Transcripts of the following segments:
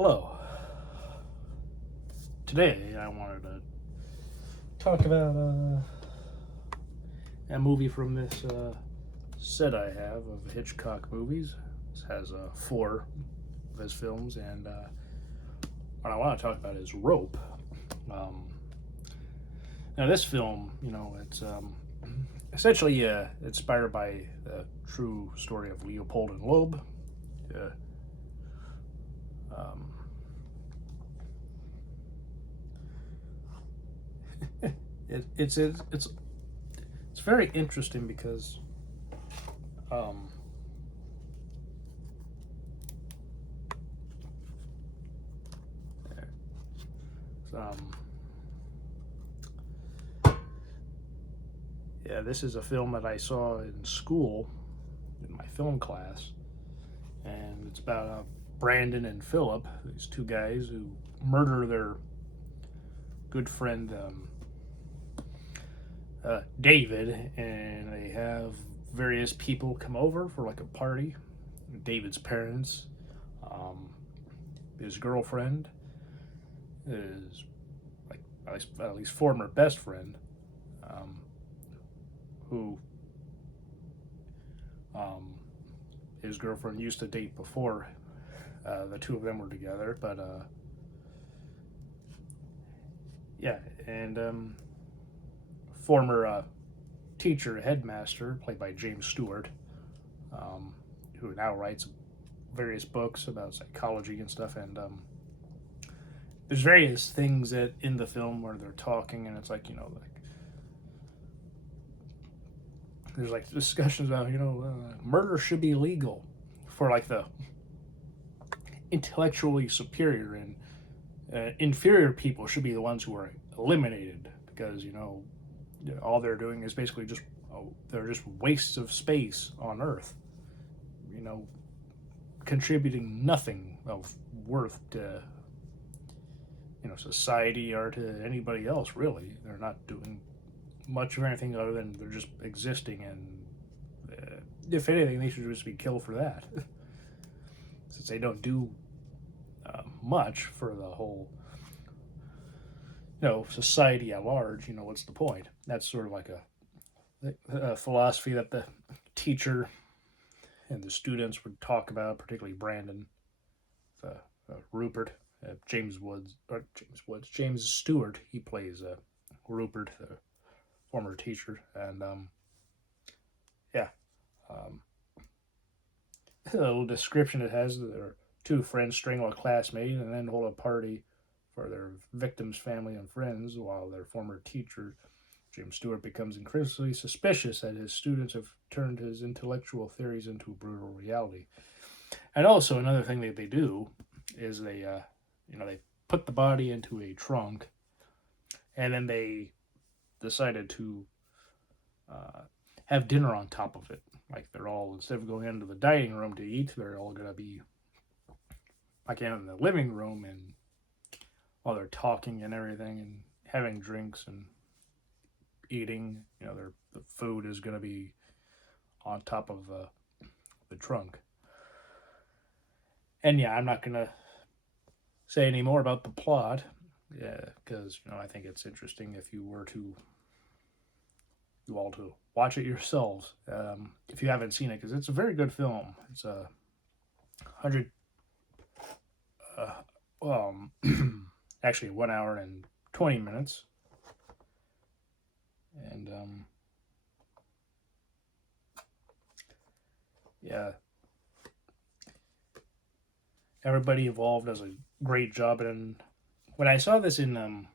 Hello. Today I wanted to talk about a movie from this set I have of Hitchcock movies. This has four of his films, and what I want to talk about is Rope. Um, Now, this film, it's essentially inspired by the true story of Leopold and Loeb. Uh, um, it's very interesting because um, um, yeah, this is a film that I saw in school in my film class, and it's about Brandon and Philip, these two guys who murder their good friend David, and they have various people come over for like a party. David's parents, um, his girlfriend, his like at least former best friend, um, who um, his girlfriend used to date before the two of them were together. But yeah, and former teacher, headmaster, played by James Stewart, um, who now writes various books about psychology and stuff. And there's various things that in the film where they're talking, and it's like there's like discussions about murder should be legal for like the intellectually superior, and inferior people should be the ones who are eliminated because all they're doing is basically just they're just wastes of space on Earth, you know, contributing nothing of worth to society or to anybody else. Really, they're not doing much of anything other than they're just existing, and if anything, they should just be killed for that, since they don't do much for the whole society at large. What's the point? That's sort of like a philosophy that the teacher and the students would talk about, particularly Brandon, Rupert, James Stewart. He plays Rupert, the former teacher, and yeah, um, a little description it has: their two friends strangle a classmate and then hold a party for their victim's family and friends, while their former teacher, James Stewart, becomes increasingly suspicious that his students have turned his intellectual theories into brutal reality. And also, another thing that they do is they put the body into a trunk, and then they decided to uh, have dinner on top of it. Like, they're all, instead of going into the dining room to eat, they're all gonna be like in the living room, and while they're talking and everything and having drinks and eating, the food is gonna be on top of the trunk. And yeah, I'm not gonna say any more about the plot, yeah, because I think it's interesting if you all to watch it yourselves, if you haven't seen it, because it's a very good film. It's a 100, um, actually 1 hour and 20 minutes, and yeah, everybody involved does a great job. And when I saw this in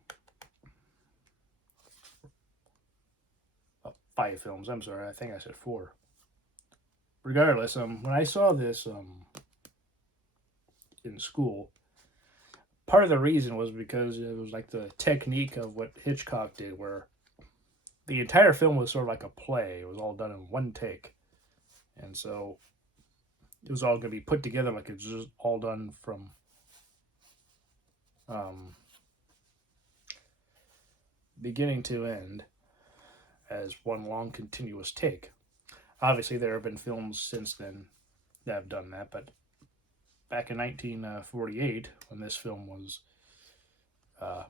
five films, I'm sorry, I think I said four. Regardless, when I saw this in school, part of the reason was because it was like the technique of what Hitchcock did, where the entire film was sort of like a play. It was all done in one take, and so it was all going to be put together like it's just all done from um, beginning to end as one long continuous take. Obviously, there have been films since then that have done that, but back in 1948 when this film was uh,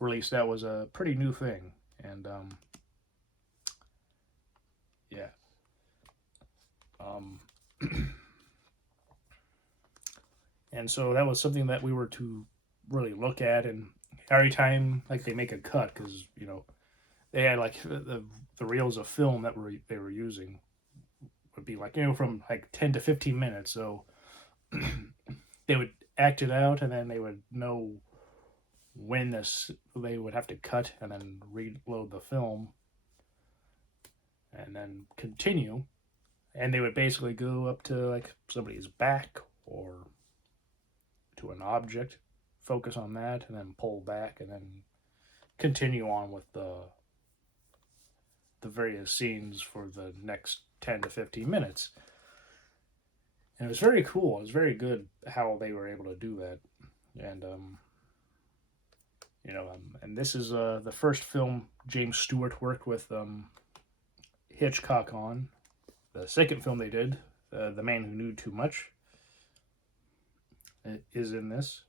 released, that was a pretty new thing. And yeah. Um, and so that was something that we were to really look at. And every time like they make a cut, because they had like the reels of film that they were using would be like from like 10 to 15 minutes. So they would act it out, and then they would know when they would have to cut and then reload the film and then continue, and they would basically go up to like somebody's back or to an object, focus on that, and then pull back, and then continue on with the various scenes for the next 10 to 15 minutes. And it was very cool. It was very good how they were able to do that. And and this is the first film James Stewart worked with Hitchcock on. The second film they did, The Man Who Knew Too Much, is in this.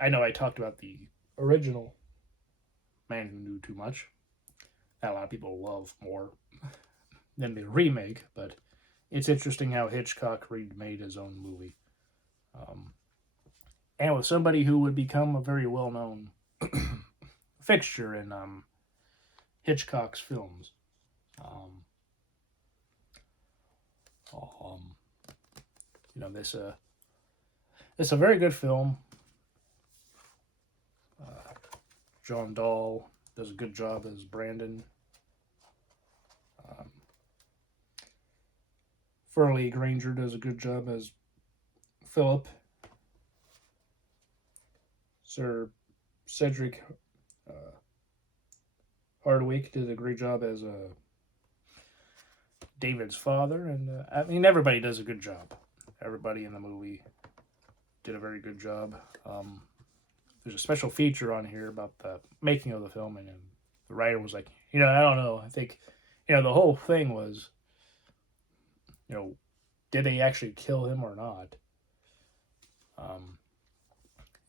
I know I talked about the original Man Who Knew Too Much. That a lot of people love more than the remake, but it's interesting how Hitchcock remade his own movie. And with somebody who would become a very well-known fixture in Hitchcock's films. It's a very good film. John Dall does a good job as Brandon. Farley Granger does a good job as Philip. Sir Cedric Hardwick did a great job as David's father, and I mean everybody does a good job. Everybody in the movie did a very good job. There's a special feature on here about the making of the film, and the writer was like, I don't know. I think, the whole thing was, did they actually kill him or not?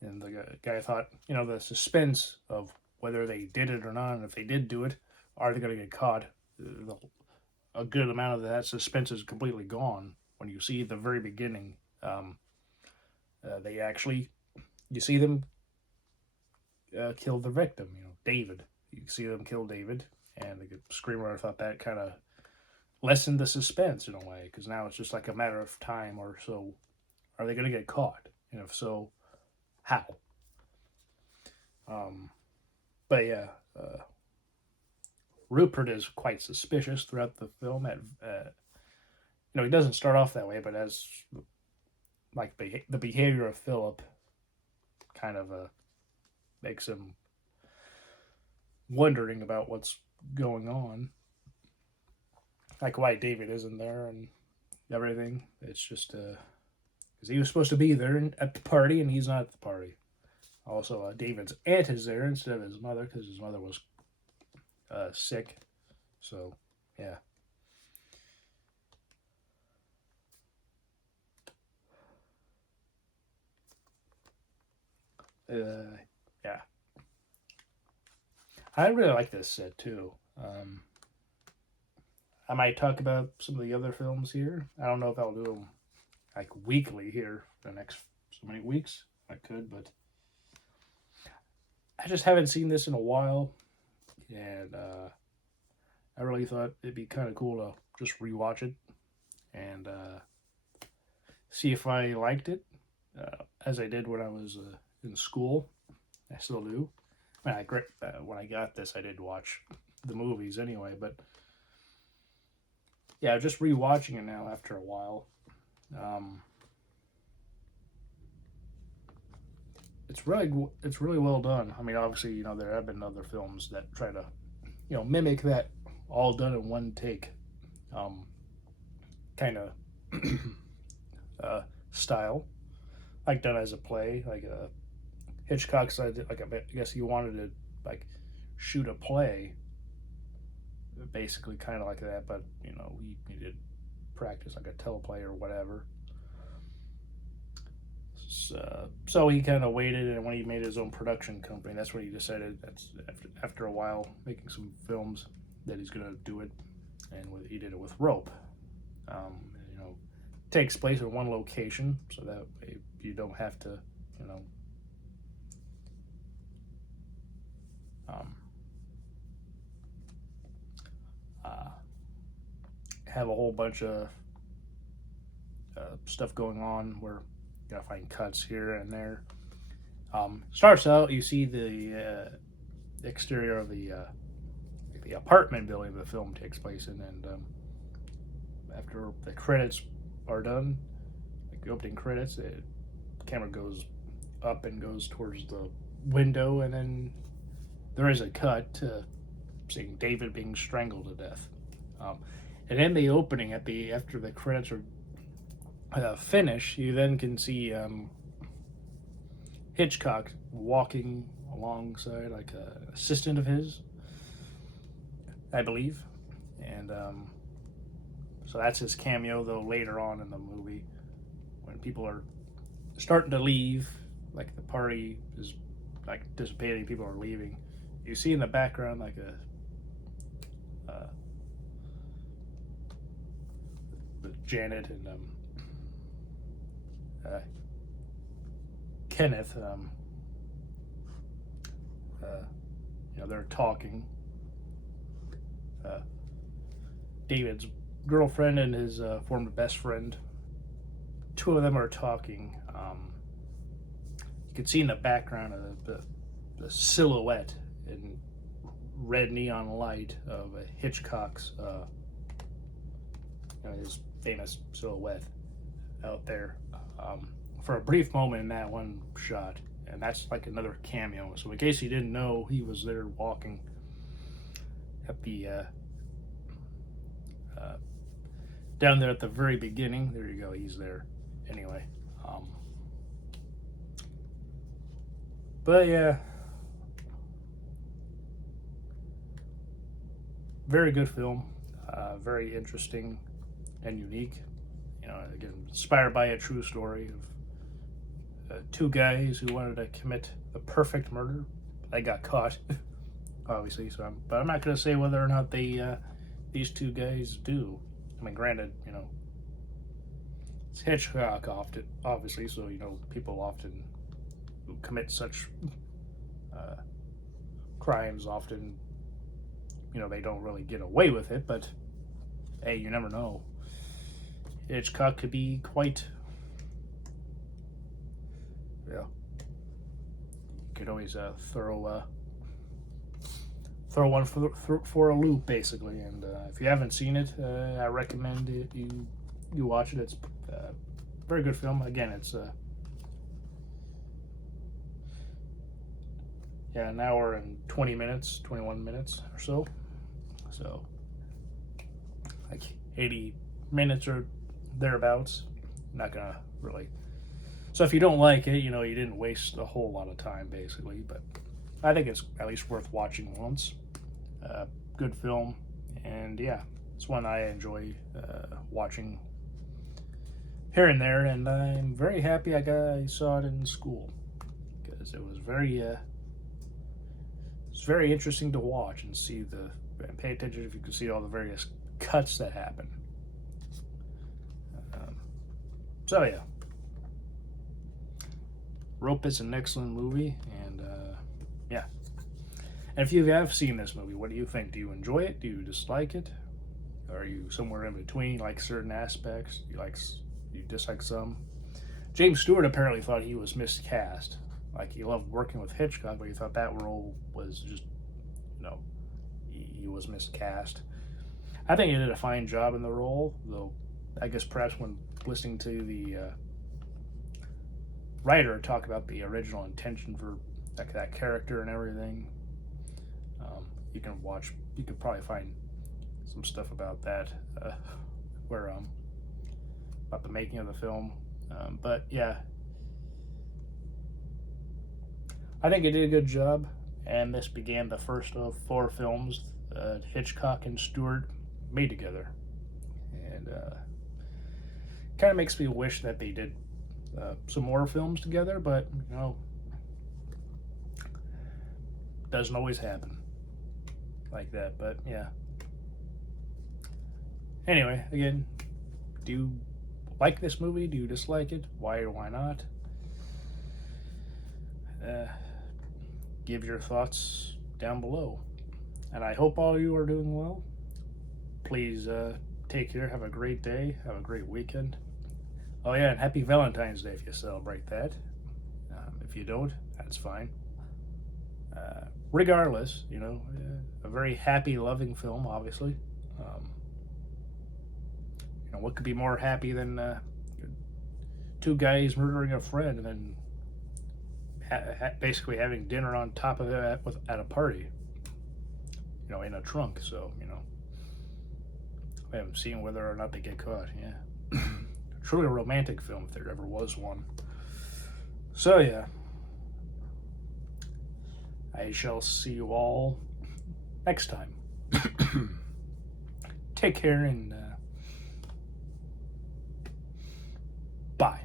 And the guy thought, the suspense of whether they did it or not, and if they did do it, are they going to get caught? A good amount of that suspense is completely gone when you see the very beginning. You see them kill the victim, David. You see them kill David, and the screenwriter thought that kind of lessened the suspense in a way, because now it's just like a matter of time or so. Are they going to get caught? And if so, how? But yeah, Rupert is quite suspicious throughout the film. He doesn't start off that way, but as like the behavior of Philip kind of makes him wondering about what's going on, like why David isn't there and everything. It's just because he was supposed to be there at the party, and he's not at the party. Also, David's aunt is there instead of his mother, because his mother was sick. So, yeah. Yeah. I really like this set, too. I might talk about some of the other films here. I don't know if I'll do them like weekly here for the next so many weeks. I could, but I just haven't seen this in a while, and I really thought it'd be kind of cool to just rewatch it and see if I liked it, as I did when I was in school. I still do. When I got this, I did watch the movies anyway, but yeah, just rewatching it now after a while. It's really well done. I mean, obviously, there have been other films that try to, mimic that all done in one take, kind of style, like done as a play. Like Hitchcock said, like I guess he wanted to like shoot a play, basically kind of like that, but he needed practice like a teleplay or whatever. So he kind of waited, and when he made his own production company, that's when he decided, that's after a while making some films, that he's going to do it, and he did it with rope. You know, takes place in one location, so that you don't have to, you know, have a whole bunch of stuff going on where you gotta find cuts here and there. Starts out, you see the exterior of the apartment building the film takes place in, and after the credits are done, like the opening credits, the camera goes up and goes towards the window, and then there is a cut to seeing David being strangled to death. And in the opening, after the credits are finish, you then can see Hitchcock walking alongside like an assistant of his, I believe, and so that's his cameo. Though later on in the movie, when people are starting to leave, like the party is like dissipating, people are leaving, you see in the background like with Janet and Kenneth, you know, they're talking. David's girlfriend and his former best friend, two of them are talking. You can see in the background of the silhouette in red neon light of Hitchcock's, you know, his famous silhouette out there for a brief moment in that one shot, and that's like another cameo. So in case you didn't know, he was there walking at the down there at the very beginning. There you go, he's there anyway. But yeah, very good film, very interesting and unique. You know, again, inspired by a true story of two guys who wanted to commit the perfect murder. They got caught, obviously. But I'm not going to say whether or not these two guys do. I mean, granted, you know, it's Hitchcock often, obviously, so you know people often who commit such crimes often, you know, they don't really get away with it. But hey, you never know. Hitchcock could be quite, yeah. You could always throw one for a loop, basically. And if you haven't seen it, I recommend you watch it. It's a very good film. Again, it's an hour and 20 minutes, 21 minutes or so. So like 80 minutes or thereabouts. Not gonna really. So if you don't like it, you know, you didn't waste a whole lot of time, basically. But I think it's at least worth watching once. Good film, and yeah, it's one I enjoy watching here and there, and I'm very happy I saw it in school, because it was very interesting to watch and see and pay attention if you can see all the various cuts that happen. So yeah, Rope is an excellent movie, and yeah. And if you have seen this movie, what do you think? Do you enjoy it? Do you dislike it? Are you somewhere in between, like certain aspects? You dislike some? James Stewart apparently thought he was miscast. Like, he loved working with Hitchcock, but he thought that role was just, you know, he was miscast. I think he did a fine job in the role, though I guess perhaps when listening to the writer talk about the original intention for that character and everything, you can probably find some stuff about that, where about the making of the film. But yeah, I think he did a good job, and this began the first of 4 films Hitchcock and Stewart made together. And kind of makes me wish that they did some more films together, but doesn't always happen like that. But yeah. Anyway, again, do you like this movie? Do you dislike it? Why or why not? Give your thoughts down below. And I hope all you are doing well. Please take care. Have a great day. Have a great weekend. Oh yeah, and happy Valentine's Day if you celebrate that. If you don't, that's fine. Regardless, a very happy, loving film, obviously. What could be more happy than two guys murdering a friend and then basically having dinner on top of it at a party, in a trunk. So, I haven't seen whether or not they get caught. Yeah. Truly a romantic film if there ever was one. So, yeah. I shall see you all next time. Take care and bye.